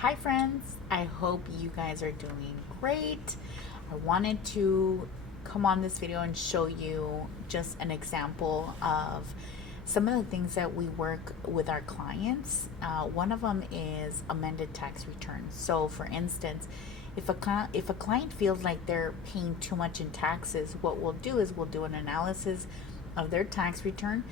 Hi friends, I hope you guys are doing great. I wanted to come on this video and show you just an example of some of the things that we work with our clients. One of them is amended tax returns. So for instance, if a client feels like they're paying too much in taxes, what we'll do is we'll do an analysis of their tax return,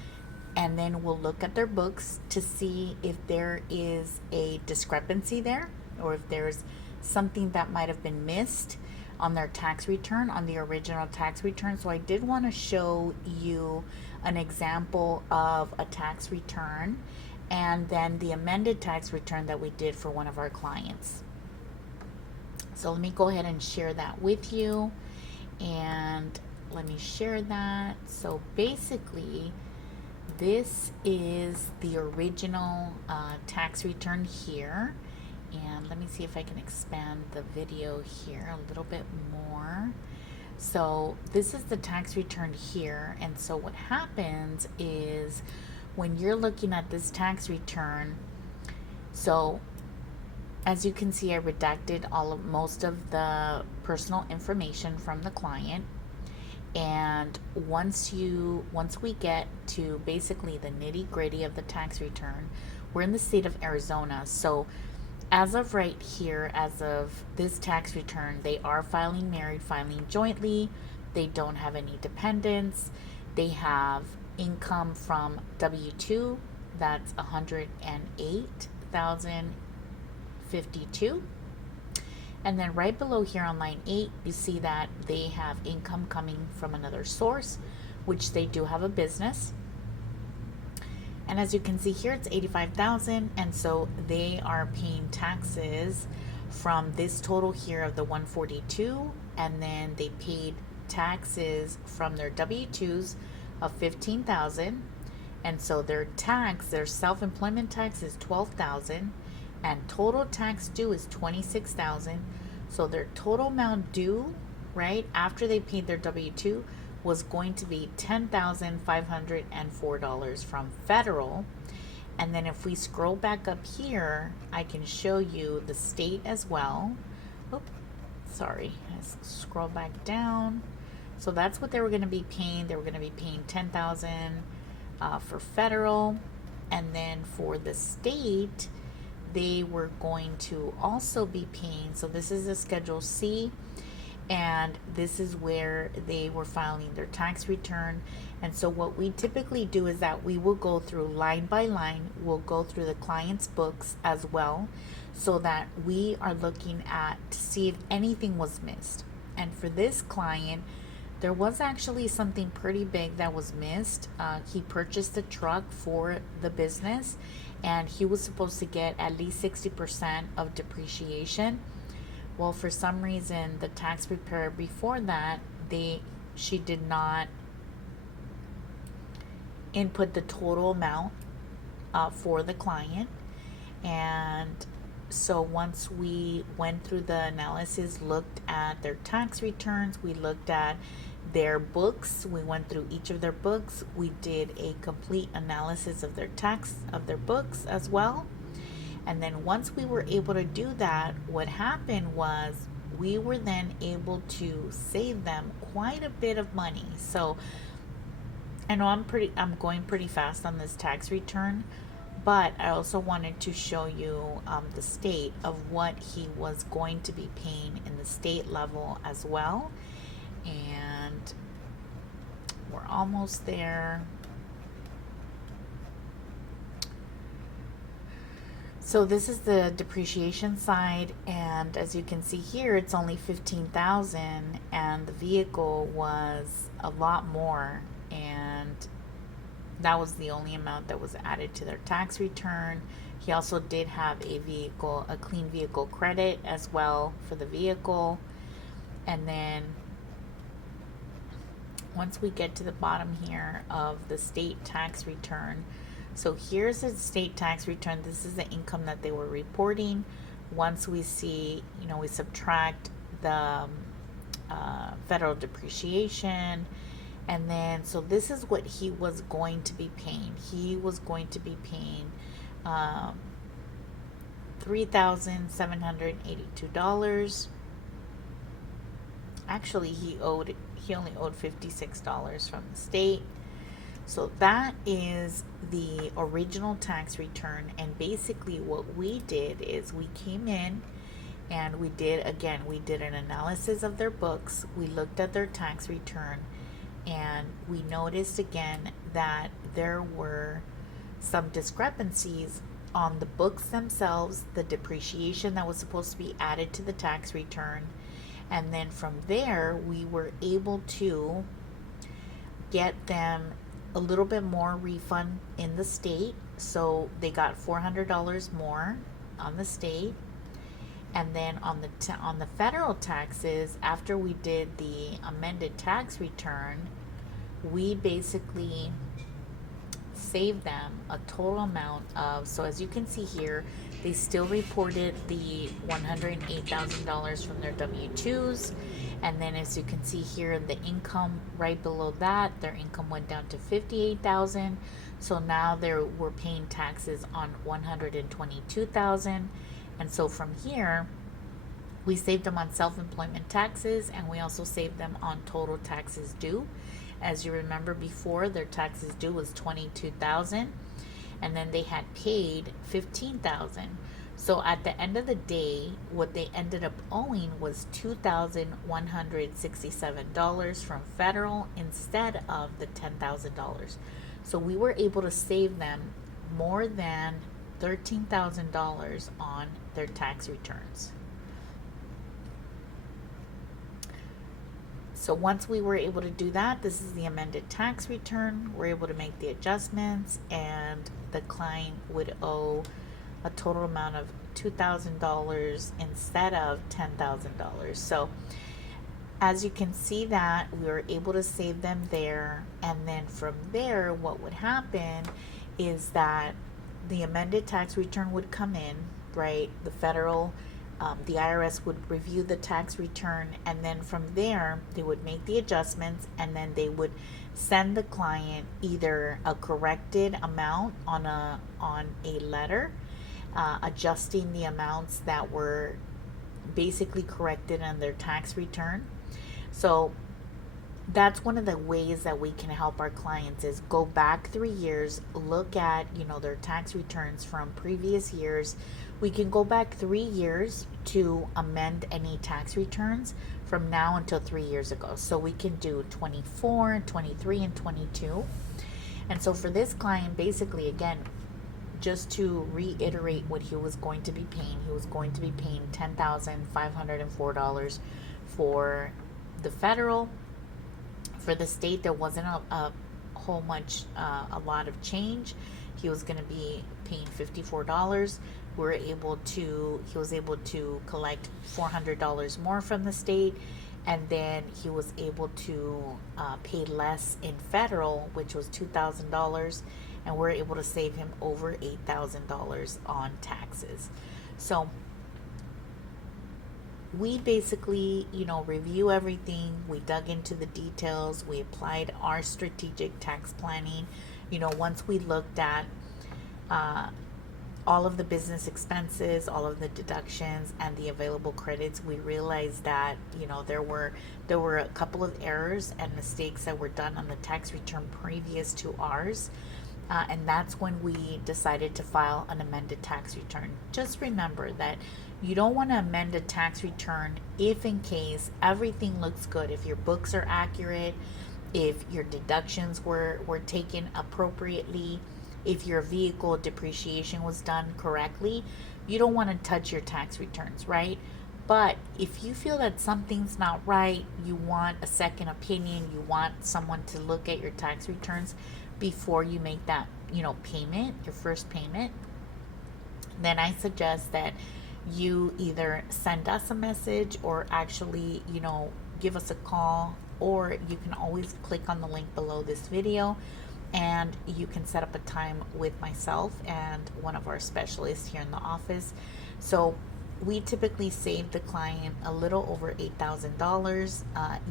and then we'll look at their books to see if there is a discrepancy there, or if there's something that might have been missed on their tax return, on the original tax return. So I did want to show you an example of a tax return and then the amended tax return that we did for one of our clients. So let me go ahead and share that with you, and let me share that. So basically, this is the original tax return here. And let me see if I can expand the video here a little bit more. So this is the tax return here. And so what happens is when you're looking at this tax return, so as you can see, I redacted most of the personal information from the client. And once we get to basically the nitty gritty of the tax return, we're in the state of Arizona. So as of right here, as of this tax return, they are filing married, filing jointly. They don't have any dependents. They have income from W-2. That's 108,052. And then right below here on line 8, you see that they have income coming from another source, which they do have a business. And as you can see here, it's 85,000, and so they are paying taxes from this total here of the 142, and then they paid taxes from their W-2s of 15,000, and so their self-employment tax is 12,000, and total tax due is 26,000. So their total amount due, right, after they paid their W-2 was going to be $10,504 from federal. And then if we scroll back up here, I can show you the state as well. Oops, sorry, let's scroll back down. So that's what they were going to be paying. They were going to be paying $10,000 for federal, and then for the state, they were going to also be paying. So this is a Schedule C, and this is where they were filing their tax return. And so what we typically do is that we will go through line by line. We'll go through the client's books as well, so that we are looking at to see if anything was missed. And for this client, there was actually something pretty big that was missed. He purchased a truck for the business, and he was supposed to get at least 60% of depreciation. Well, for some reason, the tax preparer before that, she did not input the total amount for the client. And so once we went through the analysis, looked at their tax returns, we looked at their books, we went through each of their books, we did a complete analysis of their books as well. And then once we were able to do that, what happened was we were then able to save them quite a bit of money. So I know I'm going pretty fast on this tax return, but I also wanted to show you the state of what he was going to be paying in the state level as well. And we're almost there. So this is the depreciation side, and as you can see here, it's only 15,000, and the vehicle was a lot more, and that was the only amount that was added to their tax return. He also did have a clean vehicle credit as well for the vehicle. And then once we get to the bottom here of the state tax return, so here's the state tax return. This is the income that they were reporting. Once we see, we subtract the federal depreciation. And then, so this is what he was going to be paying. He was going to be paying $3,782. Actually, he only owed $56 from the state. So that is the original tax return. And basically what we did is we came in and we did an analysis of their books. We looked at their tax return and we noticed again that there were some discrepancies on the books themselves, the depreciation that was supposed to be added to the tax return. And then from there, we were able to get them a little bit more refund in the state. So they got $400 more on the state. And then on the federal taxes, after we did the amended tax return, we basically saved them a total amount of, so as you can see here, they still reported the $108,000 from their W-2s. And then as you can see here, the income right below that, their income went down to $58,000. So now we're paying taxes on $122,000. And so from here, we saved them on self-employment taxes, and we also saved them on total taxes due. As you remember before, their taxes due was $22,000, and then they had paid $15,000. So at the end of the day, what they ended up owing was $2,167 from federal instead of the $10,000. So we were able to save them more than $13,000 on their tax returns. So once we were able to do that, this is the amended tax return. We're able to make the adjustments, and the client would owe a total amount of $2,000 instead of $10,000. So as you can see that we were able to save them there, and then from there what would happen is that the amended tax return would come in, right? The federal the IRS would review the tax return, and then from there they would make the adjustments, and then they would send the client either a corrected amount on a letter, adjusting the amounts that were basically corrected on their tax return. So that's one of the ways that we can help our clients is go back 3 years, look at, their tax returns from previous years. We can go back 3 years to amend any tax returns from now until 3 years ago. So we can do 24, 23, and 22. And so for this client, basically, again, just to reiterate what he was going to be paying, he was going to be paying $10,504 for the federal. For the state, there wasn't a whole much, a lot of change. He was going to be paying $54. He was able to collect $400 more from the state, and then he was able to pay less in federal, which was $2,000, and we're able to save him over $8,000 on taxes. So we basically, review everything. We dug into the details. We applied our strategic tax planning. Once we looked at all of the business expenses, all of the deductions, and the available credits, we realized that, there were a couple of errors and mistakes that were done on the tax return previous to ours. And that's when we decided to file an amended tax return. Just remember that you don't want to amend a tax return if in case everything looks good, if your books are accurate, if your deductions were taken appropriately, if your vehicle depreciation was done correctly. You don't want to touch your tax returns, right? But if you feel that something's not right, you want a second opinion, you want someone to look at your tax returns before you make that, payment, your first payment, then I suggest that you either send us a message or actually, give us a call, or you can always click on the link below this video and you can set up a time with myself and one of our specialists here in the office. So we typically save the client a little over $8,000.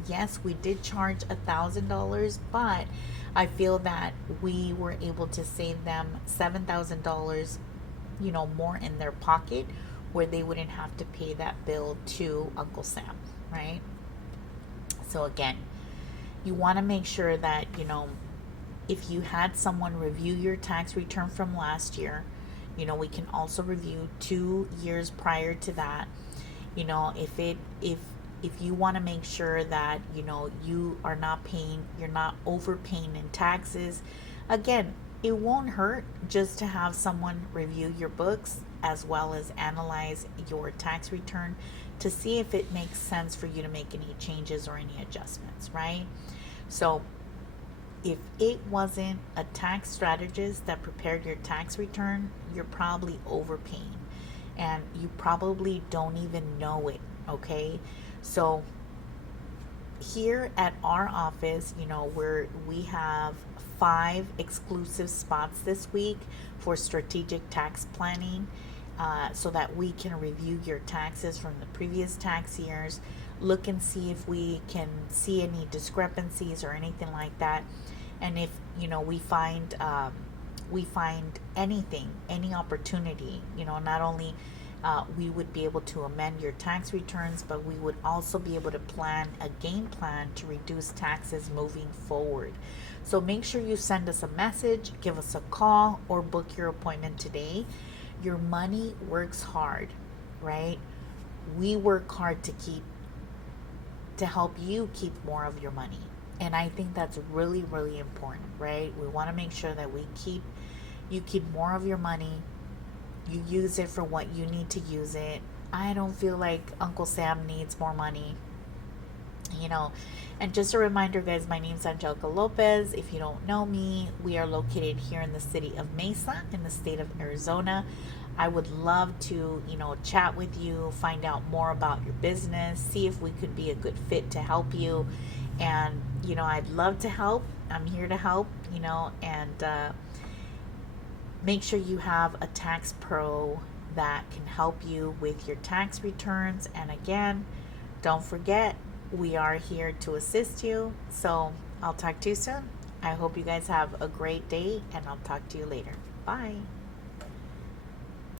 Yes, we did charge $1,000, but I feel that we were able to save them $7,000, more in their pocket, where they wouldn't have to pay that bill to Uncle Sam, right? So again, you want to make sure that, if you had someone review your tax return from last year, we can also review 2 years prior to that. If you want to make sure that, you are not paying, you're not overpaying in taxes, again, it won't hurt just to have someone review your books as well as analyze your tax return to see if it makes sense for you to make any changes or any adjustments, right? So if it wasn't a tax strategist that prepared your tax return, you're probably overpaying and you probably don't even know it, okay? So here at our office, we have 5 exclusive spots this week for strategic tax planning, so that we can review your taxes from the previous tax years, look and see if we can see any discrepancies or anything like that. And if we find anything, any opportunity, not only we would be able to amend your tax returns, but we would also be able to plan a game plan to reduce taxes moving forward. So make sure you send us a message, give us a call, or book your appointment today. Your money works hard, right? We work hard to help you keep more of your money. And I think that's really, really important, right? We want to make sure that you keep more of your money. You use it for what you need to use it. I don't feel like Uncle Sam needs more money. And just a reminder, guys, my name's Angelica Lopez. If you don't know me, we are located here in the city of Mesa in the state of Arizona. I would love to, chat with you, find out more about your business, see if we could be a good fit to help you. And, I'd love to help. I'm here to help, and make sure you have a tax pro that can help you with your tax returns. And again, don't forget, we are here to assist you. So I'll talk to you soon. I hope you guys have a great day, and I'll talk to you later. Bye.